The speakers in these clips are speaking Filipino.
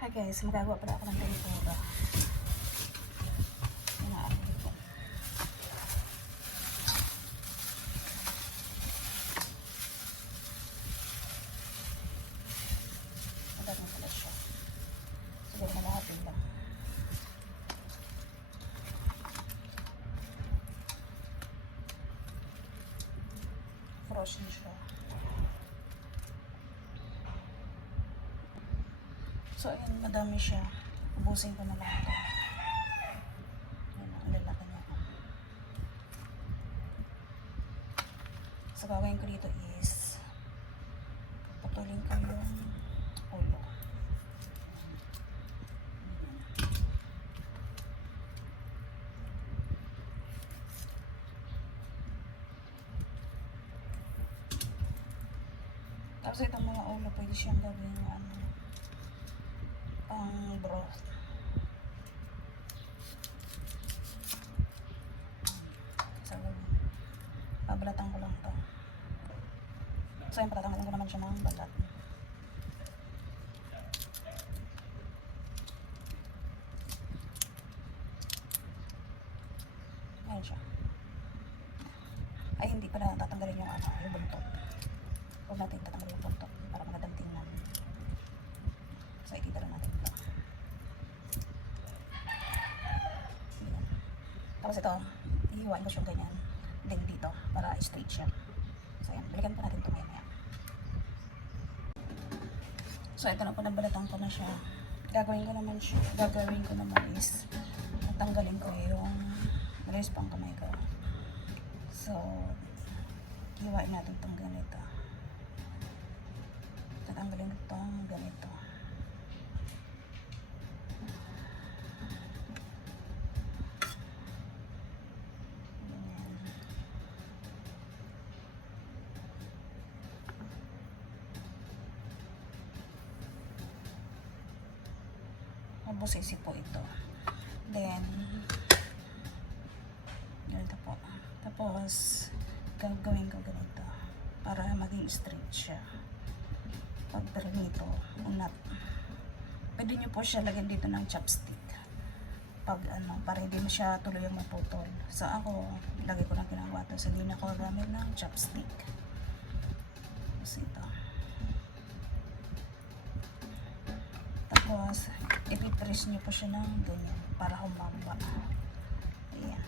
Hi guys, magagawa pala ako ng tempura. Inaano ko. Magagawa pala siya. Siguro malahatin lang. Frozen siya. So, ayun, madami siya. Ubusin ko na lahat. Ayun, ang lalaki niya. So, gagawin ko dito is putulin ko yung ulo. Tapos itong mga ulo, pwede siyang gawin pang broth. So, pabalatan ko lang to. So, yung patatanggalin ko naman siya ng balat. Ayan siya. Ay, hindi pala tatanggalin yung yung buntot. Huwag natin tatanggalin yung buntot para magandang tingnan. So, itita lang natin ito. Ayan. Tapos ito, ihiwain ko siya ganyan. Then dito, para straight siya. So, ayan. Balikan pa natin ito maya. So, ito na po, nabalatan ko na siya. Gagawin ko naman is natanggalin ko yung rest pang kamay ko. So, hiwain natin itong ganito. Tatanggalin itong ganito. Mabusisi po ito. Then, ganito po. Tapos, gagawin ko ganito para maging straight siya. Pag nito, unat. Pwede nyo po siya lagyan dito ng chopstick. Pag para hindi mo siya tuluyang maputol. So ako, lagay ko lang ginagawa ito. So hindi na ako gamit ng chopstick. So ito. Tapos, ipipress nyo po siya ng ganyan para humamba. Ayan.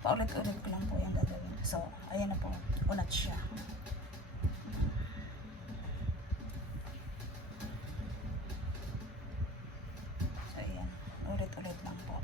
Paulit-ulit ko lang po yung gagawin. So, ayan na po. Unat siya. So, ayan. Ulit-ulit lang po.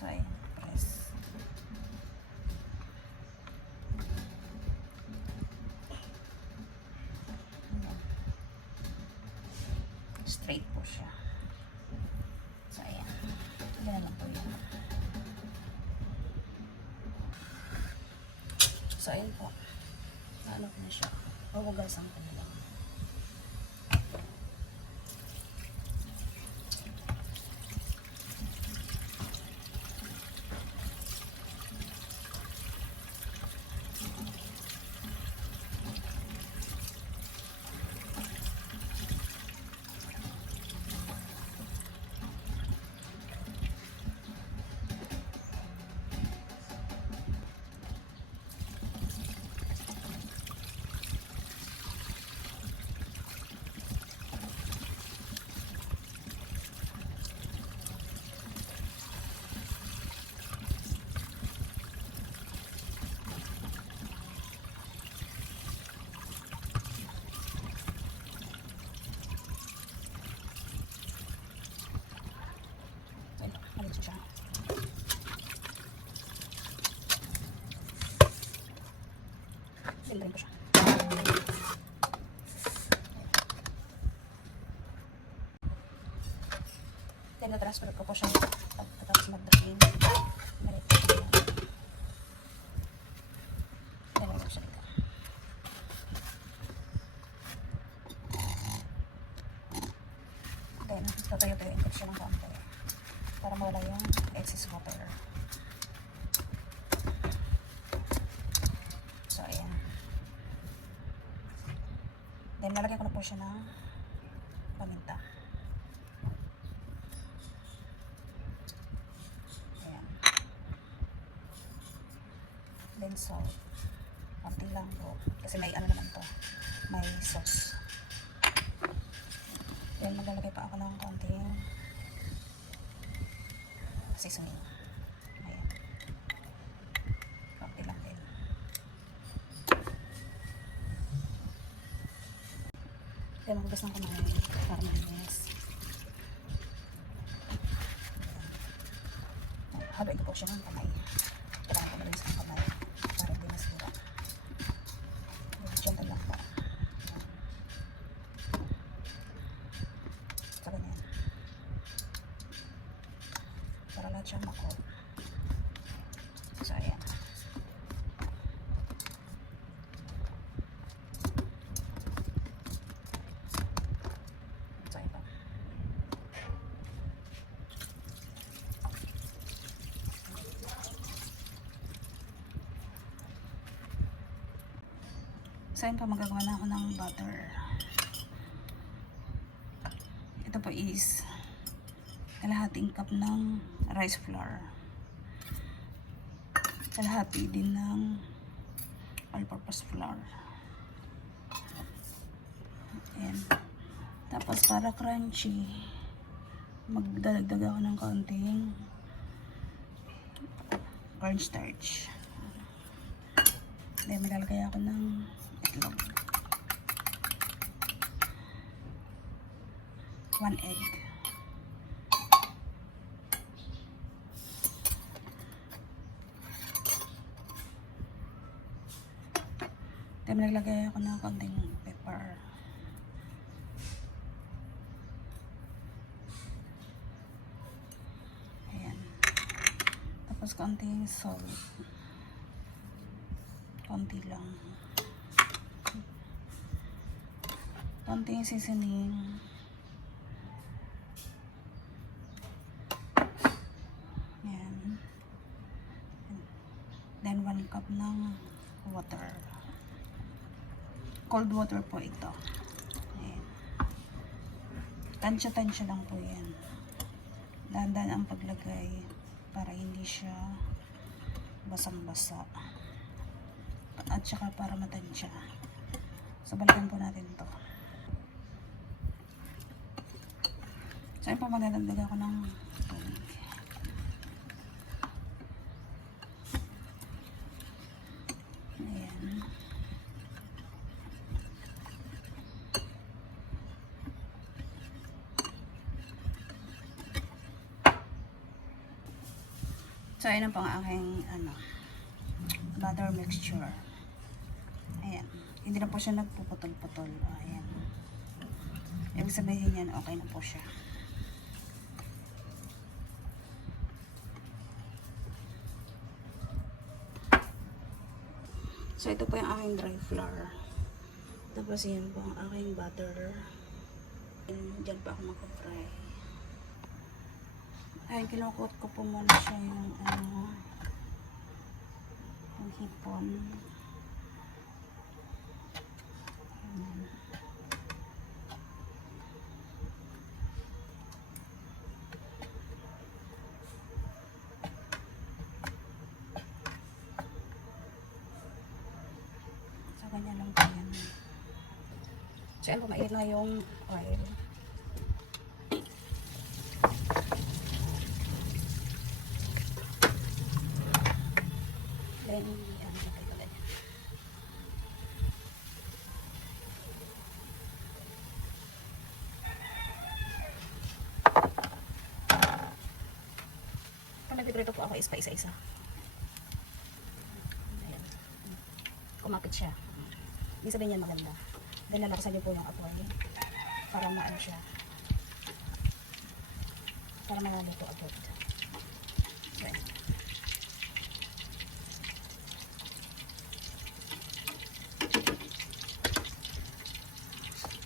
So, ayan, press. Ayan. Straight po siya. So, ayan. Ganyan lang po yun. So, ayan po. Ano ko na siya. Huwagasan ko na lang. Bilhin ko siya. Then, na-transfer ko po siya. Tapos mag-drain. Ganito. Then, ko siya dito. Then, tatayo-tayoin ko siya ng konti. Para mawala yung excess water. So, ayan. Then, lalagyan ko na po siya ng paminta. Ayan. Then, salt. Konti lang po. Kasi may ano naman to. May sauce. Then, maglalagay pa ako ng konting seasoning. Ayan. Konti lang din. Then, magbugas ng kamay para malinis. Haluin ko po siya ng kamay. Kailangan ko malinis ng kamay para hindi masira. Diyan lang po. So, ganyan. Para lahat siyang mako. So, ayan. So, ito. So, ayun pa, magagawa na ako ng butter. Ito po is kalahating cup ng rice flour. Kalahati din ng all-purpose flour. Ayan. Tapos, para crunchy, magdadagdag ako ng kaunting cornstarch. Then, maglalagay ako ng itlog. 1 egg. Then, naglagay ako ng konting pepper. Ayan. Tapos, konting salt. Konti lang. Konting seasoning. Ayan. Then, 1 cup ng water. Cold water po ito. Ayan. Tansya-tansya lang po yan. Dahan-dahan ang paglagay para hindi siya basang-basa. At saka para matansya. So, balikan po natin to. So, ayun po, magdadagdag ako ng tubig. Ayan. So, ayun na po ang aking butter mixture. Ayan. Hindi na po siya nagpuputol-putol. Ayan. Ibig sabihin yan, okay na po siya. So, ito po yung aking dry flour. Tapos, yan po ang aking butter. And, dyan pa ako mag-fry. Ayan, kinukot ko po muna siya yung yung hipon. Ayan. So, ganyan lang po yan. So, ayan po, mainit na yung oil. Then, yan, lagay ko lang yan. Pag nagpiprito po ako, isa-isa. Ayan. Kumapit siya. Ibig sabihin yan maganda. Then lalakasan niyo po yung apoy para maano siya. Para maluto agad. Okay.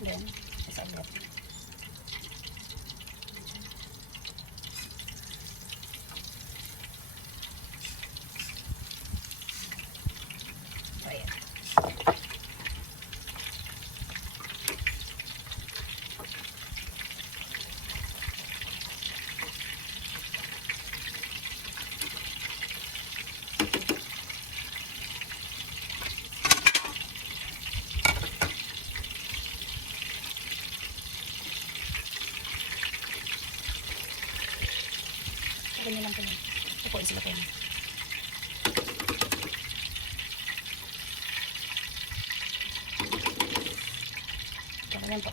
Then, isa ulit. So, ayan. Ganyan lang po yun. Ito po, sila po yun. Ganyan po.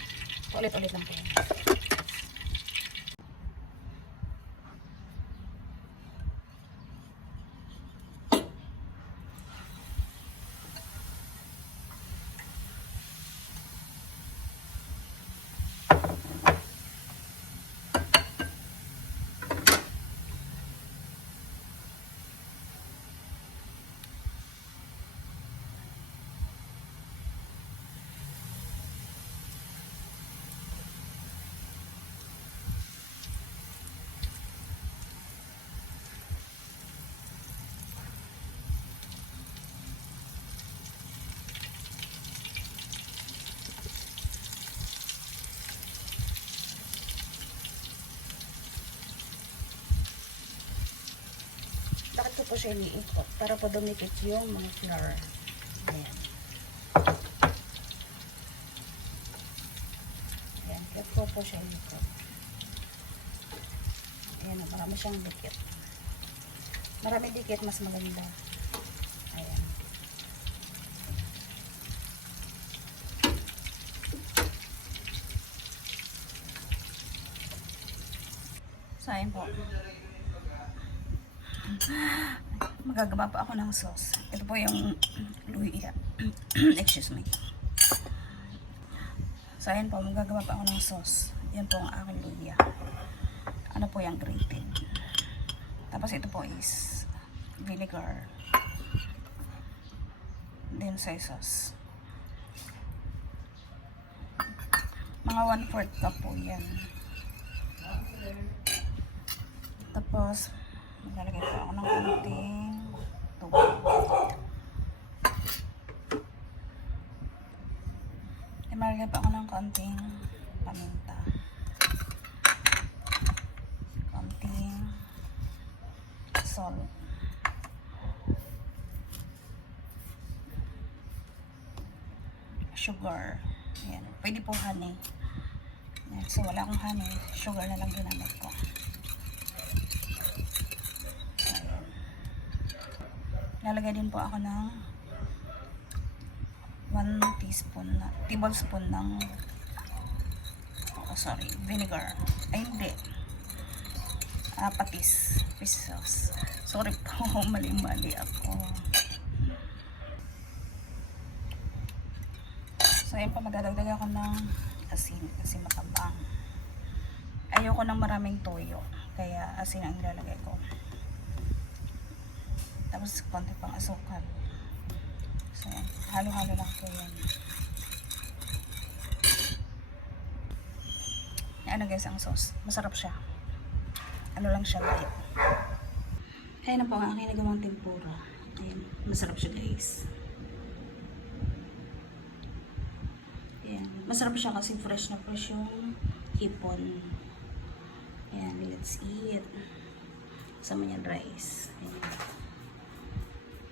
Ulit-ulit lang po yun. Bakit ko po siya iniikot? Para po dumikit yung mga flour. Ayan. Ayan. Kaya po siya iniikot. Ayan. Marami siyang dikit. Marami dikit, mas maganda. Ayan. So, ayan po. Magagawa pa ako ng sauce. Ito po yung luya. Excuse me. So, ayan po. Magagawa pa ako ng sauce. Yan po ang aking luya. Ano po yung grated. Tapos ito po is vinegar. Then soy sauce. Mga 1/4 cup po yan. Tapos, maglalagay po ako ng konting tubig. Maglalagay po ako ng konting paminta. Konting salt. Sugar. Ayan. Pwede po honey. Ayan. So, wala akong honey. Sugar na lang ginamit ko. Lalagay din po ako ng 1 tablespoon ng vinegar. Ay, hindi. Patis. Fish sauce. Sorry po, mali-mali ako. So, ayun po, magdadagdag ako ng asin kasi matabang. Ayoko ng maraming toyo. Kaya asin ang ilalagay ko. Tapos konti pang asukal. So, halo-halo lang po yan. Ano guys ang sauce? Masarap siya. Ano lang siya light. Ayan na po ang aking nagawang tempura. Ayan. Masarap siya guys. Ayan. Masarap siya kasi fresh na fresh yung hipon. Ayan. Let's eat. Kasama niyan rice. Ayan.